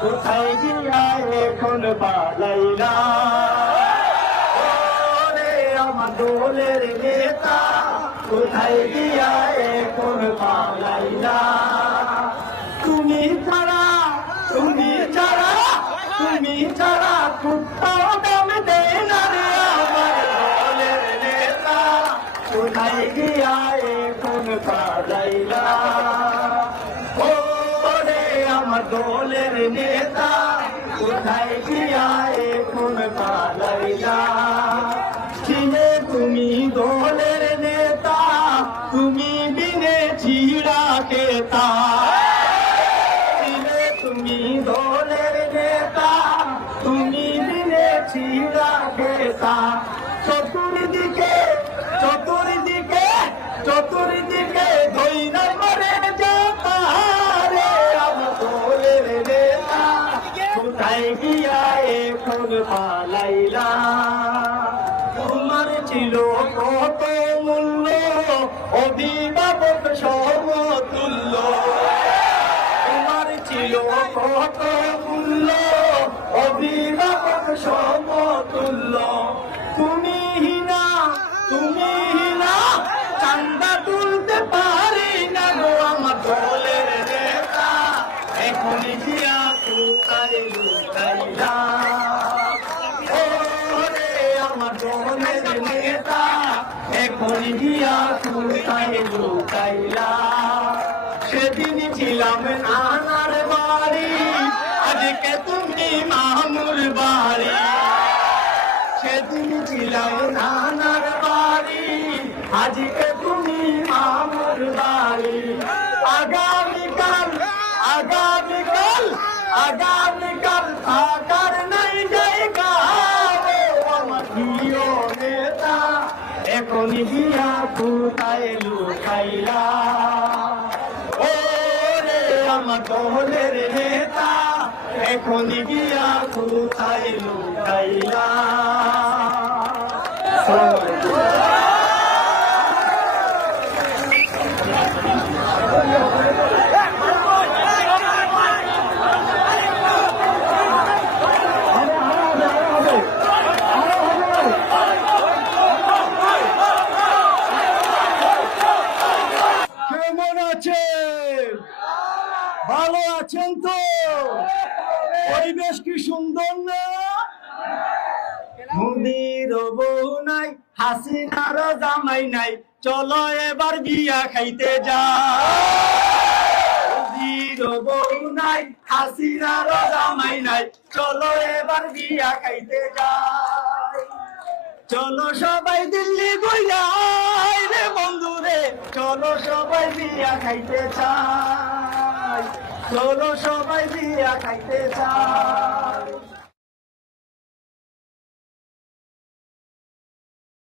কোথায় গিয়া এখন পালাইলা ওরে আমার দোলের নেতা কোথায় গিয়া এখন পালাইলা তুমি ছাড়া তুমি ছাড়া তুমি ছাড়া কুত্তাও দাম দেয় না রে আমার দোলের নেতা কোথায় গিয়া এখন পালাইলা ওরে আমার দোলের নেতা কোথায় গিয়া এখন পালাইলা ছিলে তুমি দোলের নেতা তুমি বিনে ছিড়া খেতা ছিলে তুমি দোলের নেতা তুমি বিনে ছিড়া খেতা চতুর্দিকে চতুর্দিকে চতুর্দিকে ধৈরা করে যেতা রে আমার দোলের নেতা কোথায় গিয়া এখন পালাইলা তোমার ছিল কত মূল্য অভিভাবক সমতুল্য তোমার ছিল কত মূল্য অভিভাবক সমতুল্য তুমি হিনা চান্দা তুলতে পারি না গো আমার দলের নেতা এখন গিয়া কোথায় লুকাইলা ওরে আমার দলের নেতা এখন গিয়া কোথায় লুকাইলা সেদিন ছিলাম নানার বাড়ি আজকে তুমি মামুর বাড়ি সেদিন ছিলাম নানার বাড়ি আজকে তুমি মামুর বাড়ি আগামীকাল আগামীকাল আগামীকাল থাকার নাই জায়গা আমার প্রিয় নেতা এখন গিয়া কোথায় লুকাইলা ওরে আমার দলের নেতা এখন গিয়া কোথায় লুকাইলা কেমন আছেন ভালো আছেন তো পরিবেশ কি সুন্দর না মোদির বউ নাই হাসিনার জামাই নাই চলো এবার বিয়া খাইতে যাই মোদির বউ নাই হাসিনার জামাই নাই চলো এবার বিয়া খাইতে যাই চলো সবাই দিল্লি গইলাই রে বন্ধু রে চলো সবাই বিয়া খাইতে চাই চলো সবাই বিয়া খাইতে চাই